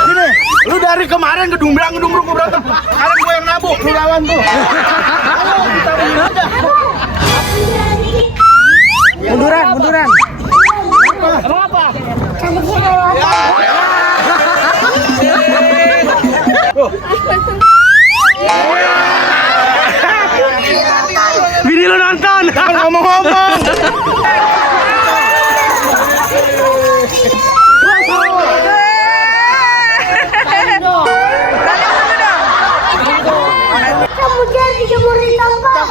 Gini, lu dari kemarin gedumbrang berantem. Sekarang gue yang nabuk, lu lawan tuh. Ayo, kita main aja. Munduran. Apa? Bini lu nonton. Ngomong-ngomong. Kamu jangan dijemurin tambah.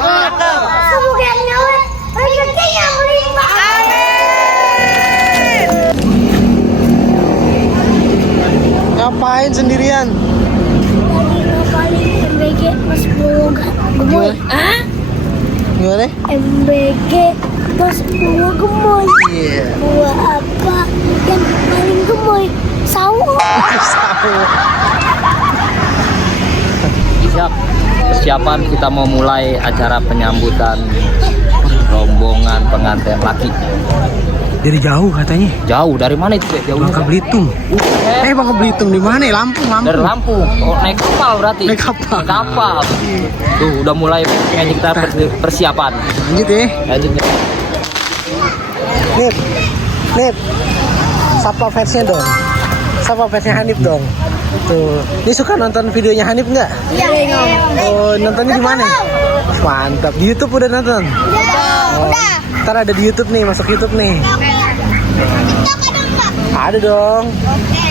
Semoga yang nyawet rezekinya melimpah. Ngapain sendirian? Lagi ngapalin MBG Mas Bunga Gemoy. Gimana? MBG Mas Bunga Gemoy. Iya. Buah apa yang paling gemoy? Sawo. Siap, persiapan kita mau mulai acara penyambutan rombongan pengantin laki. Dari jauh katanya. Jauh dari mana itu? Jauhnya Bangka Belitung. Bangka Belitung di mana? Lampung. dari Lampung. Oh, naik kapal berarti. Naik kapal. Tuh udah mulai pengen kita persiapan. Lanjut ya. Lanjut. Nip. Sapa fansnya dong. Sapa fansnya Hanif dong. Tuh. Ini suka nonton videonya Hanif nggak? Iya. Oh, nontonnya di mana? Mantap. Di YouTube udah nonton? Udah. Ntar ada di YouTube nih, masuk YouTube nih. TikTok ada nggak? Ada dong. Oke.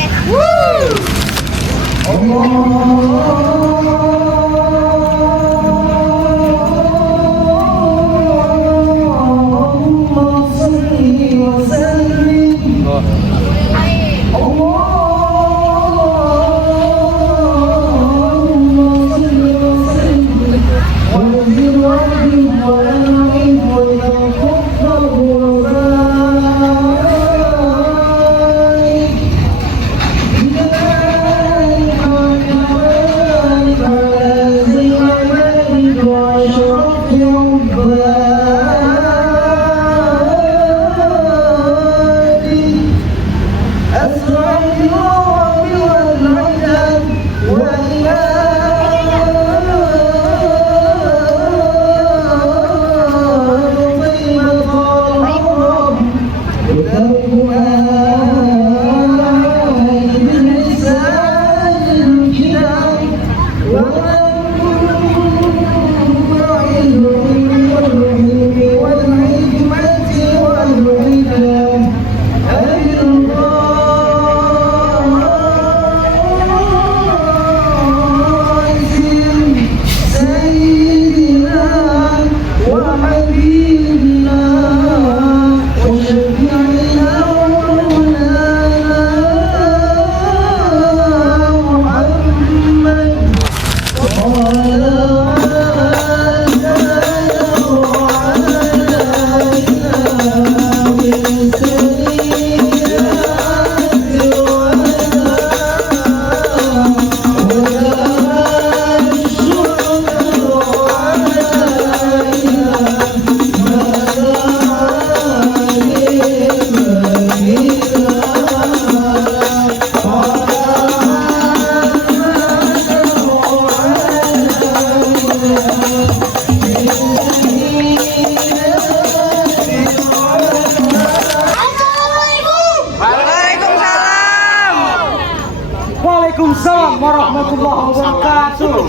Waalaikumsalam warahmatullahi wabarakatuh.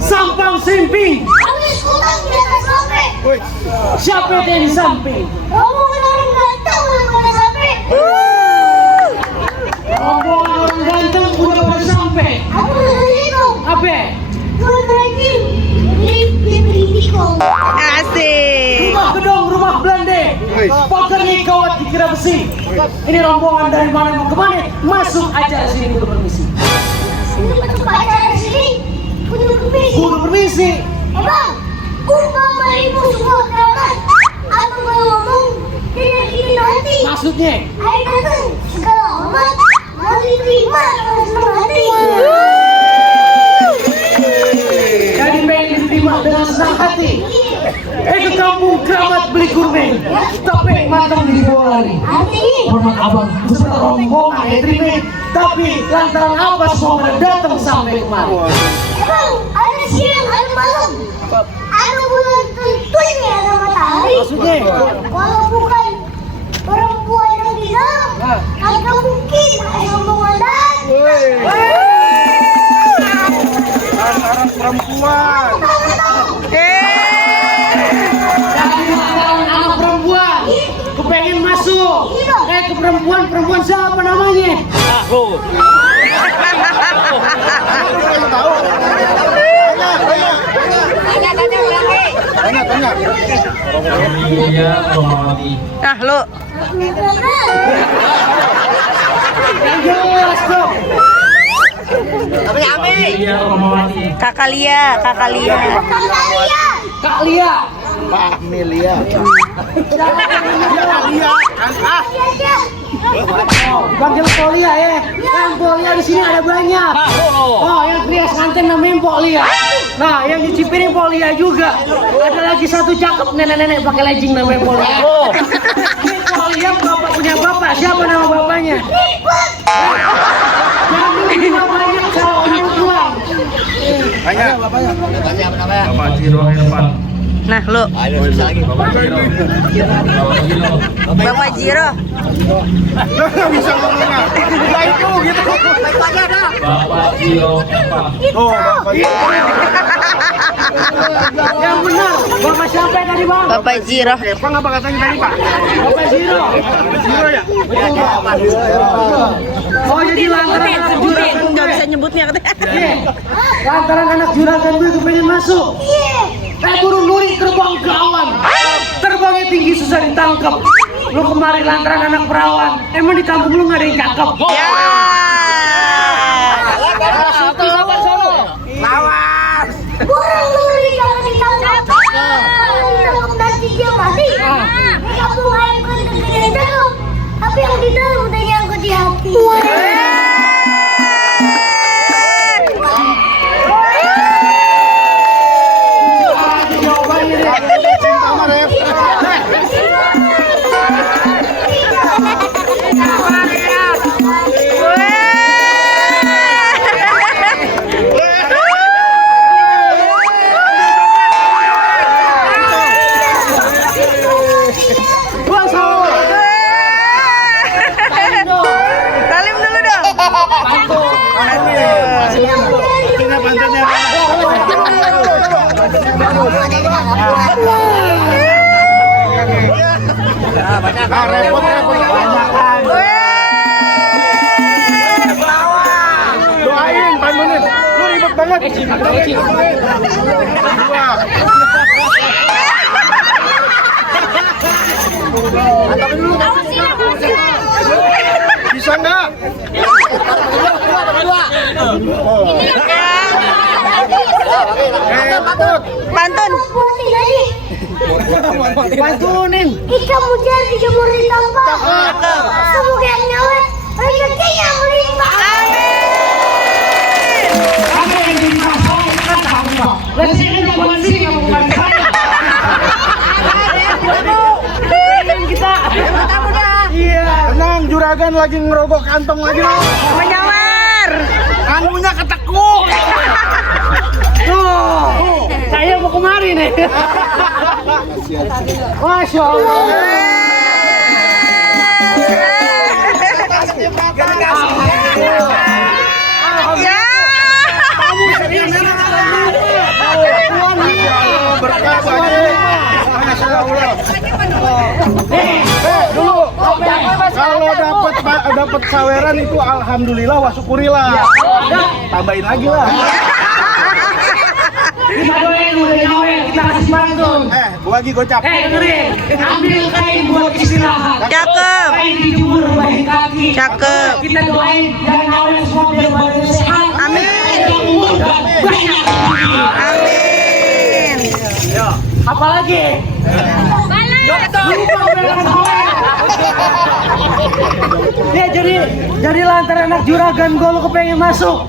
Sampang simping. Habis utang di atas sampai. Siapa yang di samping? Rombongan orang ganteng udah pada sampai. Rombongan orang ganteng udah pada sampai. Aku udah itu. Apa? Gue lagi beli Asik. Rumah gedung, rumah Belanda. Pagarnya kawat dikira besi. Ini rombongan dari mana mau kemana? Masuk aja sini kudu permisi. Pacaran sini. Kudu permisi. Bang, umpama ibu semua kerabat. Aku mau ngomong tidak ini nanti. Maksudnya? Ayo datang segala hormat mau diterima dengan senang hati. Jadi pengen diterima dengan senang hati. ke kampung keramat beli kurma. Tapi matang dibawa lari. Hormat abang, beserta rombongan ya terima. Tapi lantaran apa semua pada datang sampai kemari? Bang, ada siang, ada malam. Ada bulan tentunya ada matahari. Maksudnya? Kalau bukan perempuan yang di dalam, agak mungkin ada rombongan lagi. Lantaran perempuan. Jadi lantaran anak perempuan kepengen masuk. Ke perempuan siapa namanya? Tanya. Nah, lu Yang jelas dong. Kakak Lia. Kak Lia. Kak Lia. Pak Melia. Iya. Panggil Polia ya. Kan Polia di sini ada banyak. Oh, yang pria santen namanya Polia. Nah, yang di Cipiring Polia juga. Ada lagi satu cakep nenek-nenek pakai legging namanya Polia. Ini Polia bapak punya bapak. Siapa nama bapaknya? Jangan dulu bapaknya kalau orang tua. Tanya. Bapak Ciro Herman. Nah, lu Bapak Jiro. Nggak bisa ngomongnya. Nggak itu gitu. Bapak Ciro Herman. Oh, Bapak. Yang benar, bapak siapa yang tadi bang? Bapak Jiro. Epang apa katanya tadi, Pak? Bapak Ziro. Ciro ya? Oh jadi lantaran anak juragan Nggak bisa nyebutnya katanya. lantaran anak juragan gue kepengen masuk. Burung nuri terbang ke awan. Terbangnya tinggi susah ditangkap. Lu kemarin lantaran anak perawan. Emang di kampung lu nggak ada yang cakep? Ya. Burung nuri jangan ditangkap. Kalau ditangkap nanti dia mati. Di kampung ayam kan gede cakep. Tapi yang di dalam udah nyangkut di hati. Jawabannya deh. Cinta sama Ref. Gua sama. Salim dulu dong. Ini pantatnya. Ah, repot. Doain, pantunin. Lu ribet banget. Bisa nggak? Repot. Pantun. Putih lagi. Bantuin. Ikan mujar dijemur di tambak. Semoga yang nyawet rezekinya melimpah. Apa yang jadi masalah kan kamu bang. Rezekinya bukan sini kamu bukan saya. Kita. Iya. Tenang, juragan lagi ngerogok kantong lagi. Menyamar. Anunya ketekuk. Tuh, saya mau kemari nih. Masya Allah. Ya. Berkah banyak. Dulu kalau dapat saweran itu alhamdulillah wa syukurilah. Tambahin lagi lah. Kita doain udah nyawet, kita kasih pantun. Lagi gocap. Dengerin, ambil kain buat istirahat. Cakep. Kain dijemur baik kaki. Cakep. Kita doain jangan nyawet semua biar badan sehat. Amin. Panjang umur dan banyak. Amin. Apalagi? Lupa beres nyawet. Ya jadi lantaran anak juragan gue lu kepengen masuk.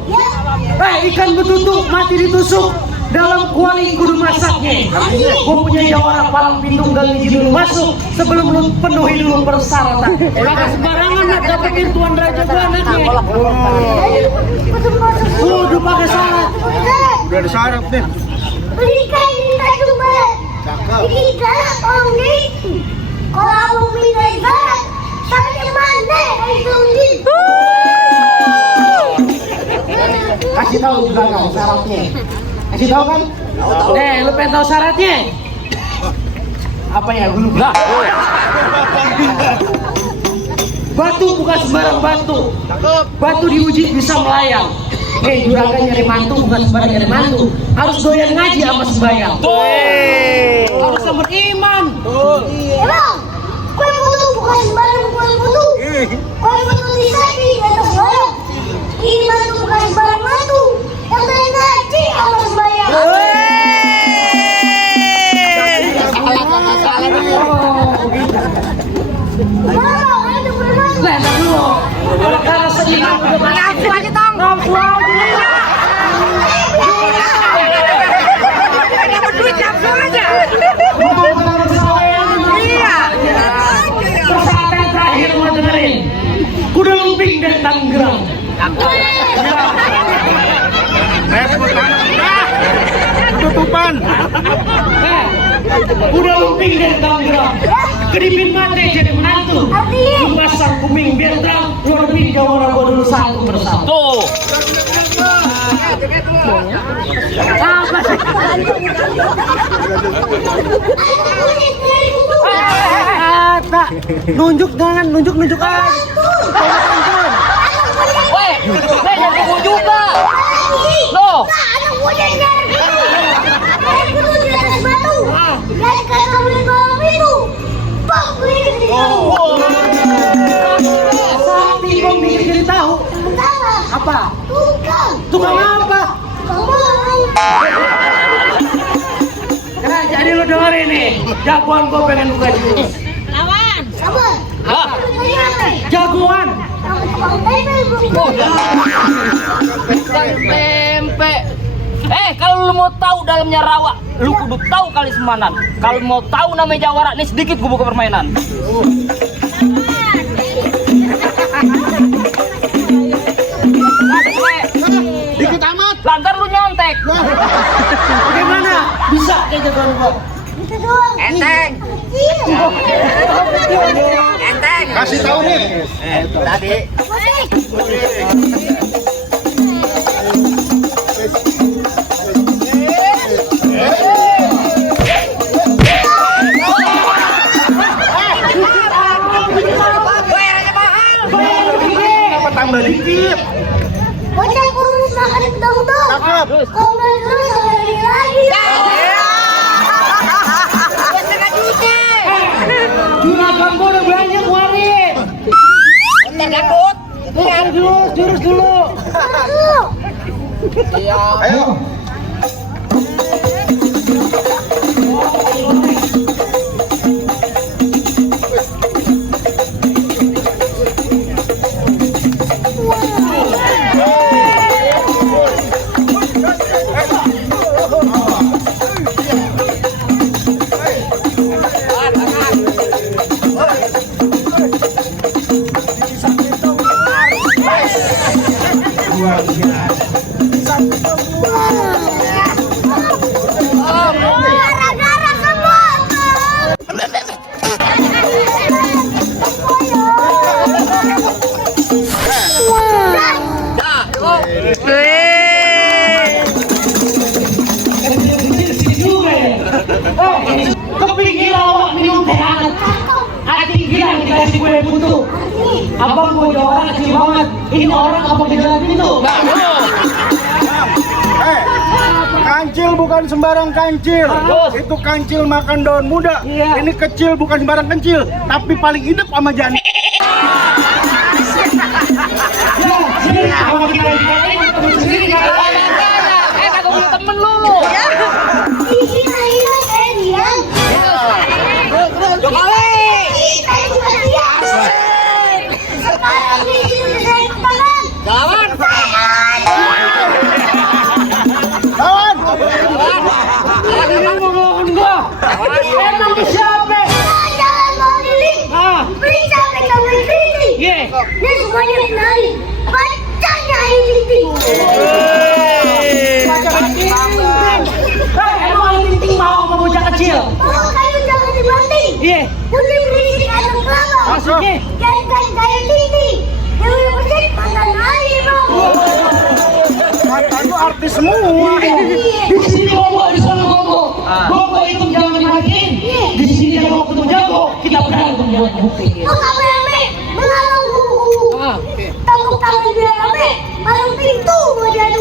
Ikan betutu mati ditusuk. dalam kuali kudu masaknya. Gue punya jawara palang pintu gak ngizin lu masuk sebelum lu penuhi dulu persyaratan. Jangan sembarangan nak dapetin tuan raja gue anaknya. Kudu pakai syarat. Udah ada syarat nih. Berikan minta coba. Ini galak orang ini. Kalau aku minta galak, sampai mana itu ini? Kasih tahu juga kan syaratnya. Kasih tahu kan? Lu pengen tahu syaratnya? Apa ya? Gue lupa. Batu bukan sembarang batu. Batu diuji bisa melayang. Juragan nyari mantu bukan sembarang nyari mantu. Harus doyan ngaji sama sembahyang. Harus beriman. Emang, kue butuh bukan sembarang kue butuh. Kue butuh bisa di atas barang. Iman itu bukan sembarang matu. Yang dari ngaji sama sembahyang. Lena dulu. Karena seiman udah Ngaku aja tong. ngaku aja. Dapat duit langsung aja. Iya. Perkataan terakhir mau dengerin. Kuda lumping dan Tangerang. Tutupan. Kuda lumping dan Tangerang. Kedipin mati jadi menantu. Lu pasang kuming biar terang. Lu lebih jauh orang gua dulu satu persatu. Tuh. Apa sih? Tak. Nunjuk jangan, nunjuk aja. Weh, jangan gua juga. Loh. Anak gue nyari. Anak gue di atas batu. Jadi kata beli kolam itu. Bang, beli di Sapi kau mikir jadi tahu. Salah. Apa? Tukang. Tukang apa? Nah, jadi lu dengerin nih. Jagoan gua pengen buka jurus. Sabar. Hah? Jagoan. Tukang tempe belum. Tempe. Kalau lu mau tahu dalamnya rawa, lu kudu tahu kali semanan. Kalau mau tahu namanya jawara, nih sedikit gua buka permainan. Dikit amat. Lantar lu nyontek. Bagaimana? Bisa kayak jagoan gua. Itu doang. Enteng. Enteng. Kasih tahu nih. Tadi. Apa tambah dikit? Bocah kurus makan dong. Cakep. Kalau nggak kurus lagi. Juragan gua udah belanja keluarin. Takut. Jurus dulu. Ayo. Gara-gara semua. Keping gila awak minum teh hangat. Hati gila dikasih kue putu. Abang gua jawara kecil banget. Ini orang apa kejalan itu? Kancil bukan sembarang kancil. Itu kancil makan daun muda. Iya. Ini kecil bukan sembarang kecil, tapi paling hidup sama jani. Sini, kalau kita temen sendiri Kagak punya temen lu. Lawan. Dan semuanya kenali pacarnya Ayu Ting Ting. Emang Ayu Ting Ting mau sama bocah kecil? Oh, kayu jangan dibanting. Iya. Putih berisik anak kelapa. Maksudnya? Jangan kayu Ting Ting. Yang udah percaya mantan Ali, Bang. Mantan lu artis semua. Di sini Bobo, di sana Bobo. Bobo itu jangan dimatiin. Di sini ada mau ketemu jago. Kita berantem buat bukti. Oh, kamu rame. Mengalang kuku. Tangkap tangan biar rame. Malam pintu mau diadu.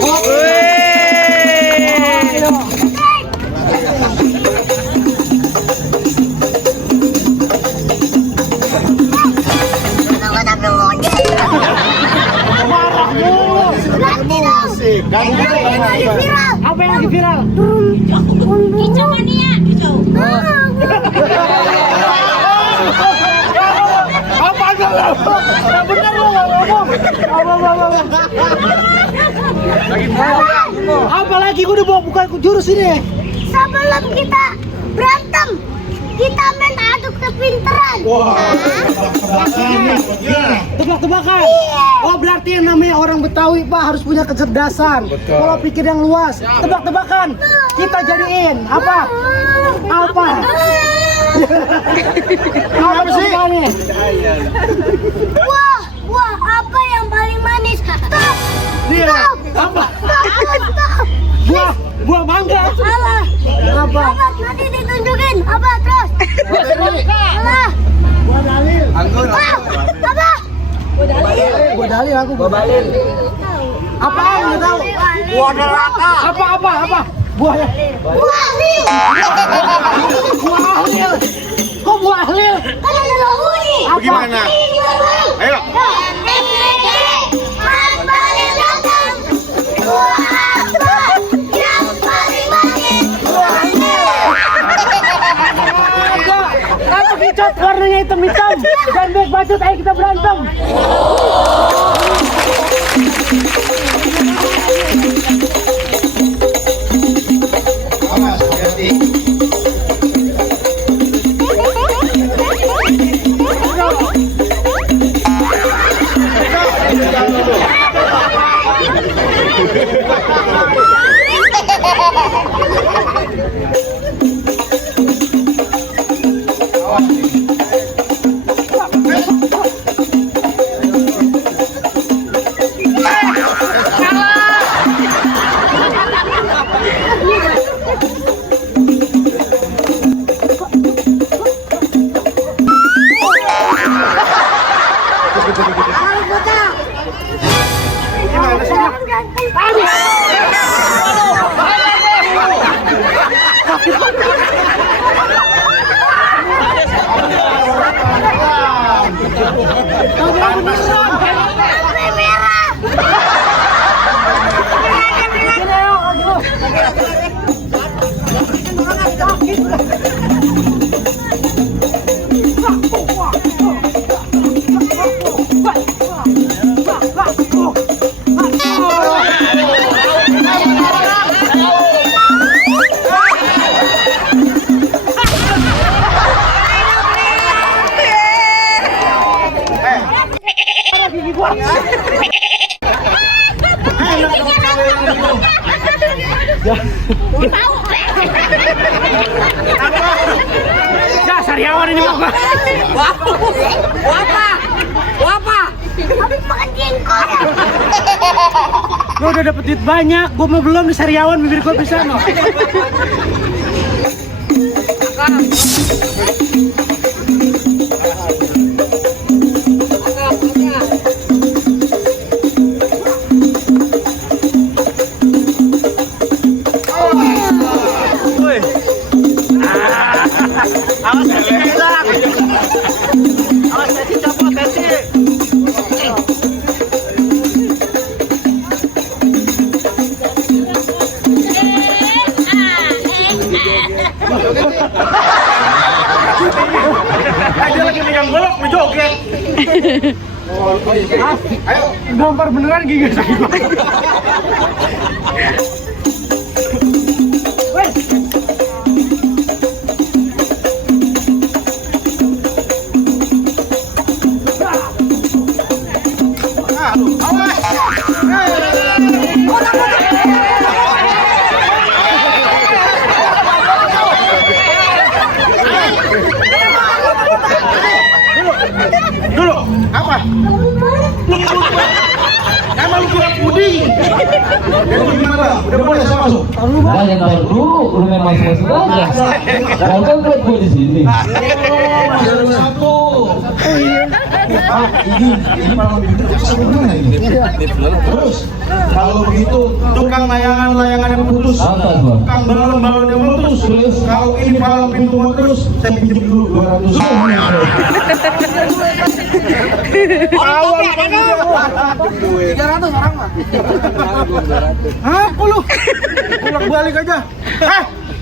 Apa yang lagi viral? Kicau mania. Kicau. Apa bener lo ngomong? Apa lagi? Gue udah bawa bukan jurus ini. Sebelum kita berantem, kita main adu kepintaran. Tebak-tebakan. Iya. Oh, berarti yang namanya orang Betawi Pak harus punya kecerdasan. Kalau pikir yang luas, tebak-tebakan. Kita jadiin apa? Apa? Apa sih? Wah, apa yang paling manis? Stop. Dia apa? Stop. Buah mangga. Salah. Apa? Nanti ditunjukin. Apa terus? Salah. Buah dalil. Wah, apa? Buah dalil aku. Buah dalil. Apaan? Nggak tahu. Buah neraka. Apa? Buahnya. Wah, Lil. Buah ahlil. Kok buah ahlil? Kan ada lagunya. Bagaimana? Ayo. Apa kicot warnanya hitam-hitam? Dan baik bacot, ayo kita berantem. Ya, sariawan ini mah. Wapa. Habis makan jengkol. Gue udah dapet duit banyak, gue mau belum di sariawan bibir gue bisa no. Awas kasih hilang. Awas kasih copot kasih. Dia lagi megang golok, mau joget. Ayo, gampar beneran gigi sakit banget. Makanya ntar dulu lu memang masuk aja. Kalau kan buat gue di sini. Satu. Ini malam itu sebenarnya ini. Terus kalau begitu tukang layangan yang putus, Atas bang. tukang balon yang putus. Terus kalau ini palang pintu mau terus, saya pinjam dulu 200. Awal 300 orang mah. apa lu? Pulang balik aja.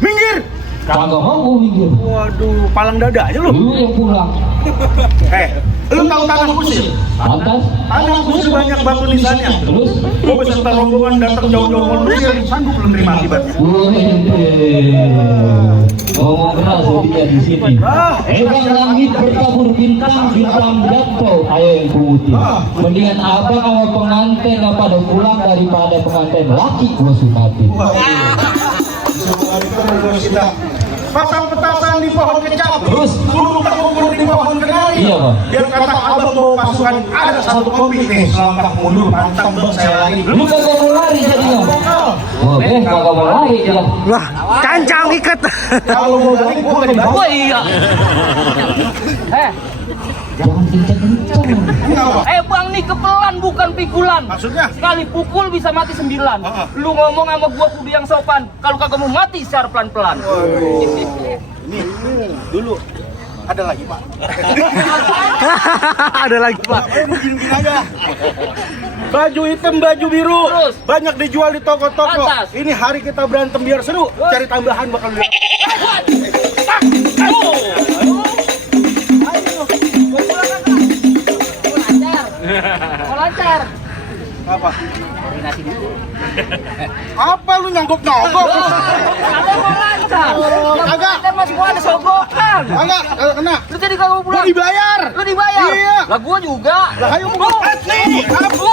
Minggir. Kagak mau minggir. Waduh, palang dada aja lu. Lu yang pulang. Lu tahu tangan kusir? Atas. Tangan kusir banyak batu nisannya. Terus. Gua beserta rombongan datang jauh-jauh dia sanggup belum terima akibatnya. Ngomong keras dia di sini. Bang langit bertabur bintang, bintang jatuh. Ayo yang putih. Mendingan abang sama pengantin pada pulang daripada pengantin laki gua sunati. Pasang petasan di pohon kecap. Terus. Suruh berkumpul di pohon kenali. Iya bang. Biar kata abang bawa pasukan ada satu kopi nih. Selangkah mundur pantang dong saya lari. Lu kagak mau lari jadinya. Oh, kagak mau lari dia. Lah, cancang ikat. Kalau mau balik gua nggak dibawa. Oh iya. Jangan kencang-kencang. Kenapa? Bang nih kepelan bukan pikulan. Maksudnya? Sekali pukul bisa mati 9. Lu ngomong sama gua kudu yang sopan. Kalau kagak mau mati secara pelan-pelan. Ini dulu ada lagi Pak. Ada lagi, Pak. Begini aja. Baju hitam, baju biru, Terus? banyak dijual di toko-toko. Atas. Ini hari kita berantem biar seru. Cari tambahan bakal lihat. Mau lancar. Apa? Koordinasi dulu. Apa lu nyangkuk-nyangkuk? Ada mau lancar. Agak. Kan masih mau ada sogokan. Agak kena. Lu jadi kagak mau Gua pulang. dibayar. Lu dibayar. Iya. Lah gua juga. Lah ayo mau nih. Aku.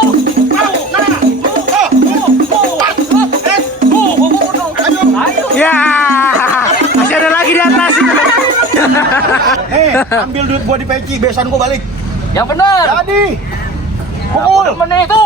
Ayo. Ya. Masih ada lagi di atas. Ambil duit gua di peci, besan gua balik. Yang benar. Jadi. Pukul. Menit itu.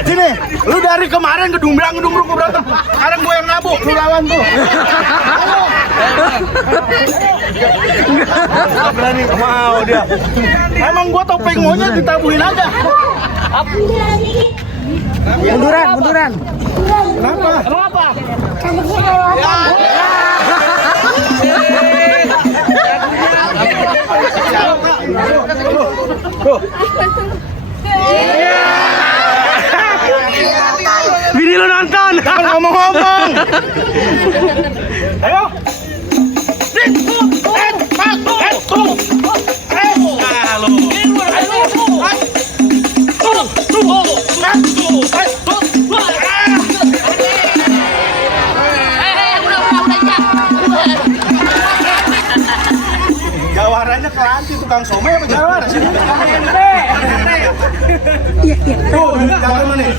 Sini, lu dari kemarin gedumbrang gua berantem. Sekarang gua yang nabuk, lu lawan tuh. Nggak berani, mau dia. Emang gua topeng monyet ditabuhin aja. Munduran. Kenapa? Emang apa? Tuh. Bini lu nonton. Jangan ngomong-ngomong. Ayo. Jawarannya kelanti tukang somai apa jawara sih? Tuh, jangan mana nih?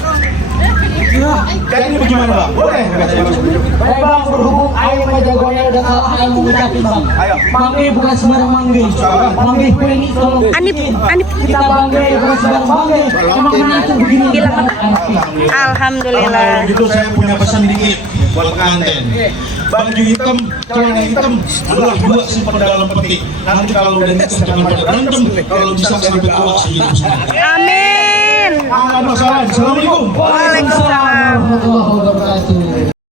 Jadi ini bagaimana Bang? Boleh? Bang berhubung air jagoannya udah kalah yang mengucapin bang. Ayo. Manggil bukan sembarang manggil. Manggil ini tolong. Anip Kita manggil bukan sembarang manggil. Emang menantu begini. Alhamdulillah. Kalau gitu saya punya pesan dikit buat pengantin. Baju hitam, celana hitam, belah dua simpan dalam peti. Nanti kalau udah nikah jangan pada berantem. Kalau bisa sampai tua segitu. Amin. Assalamualaikum. Waalaikumsalam. Warahmatullahi wabarakatuh.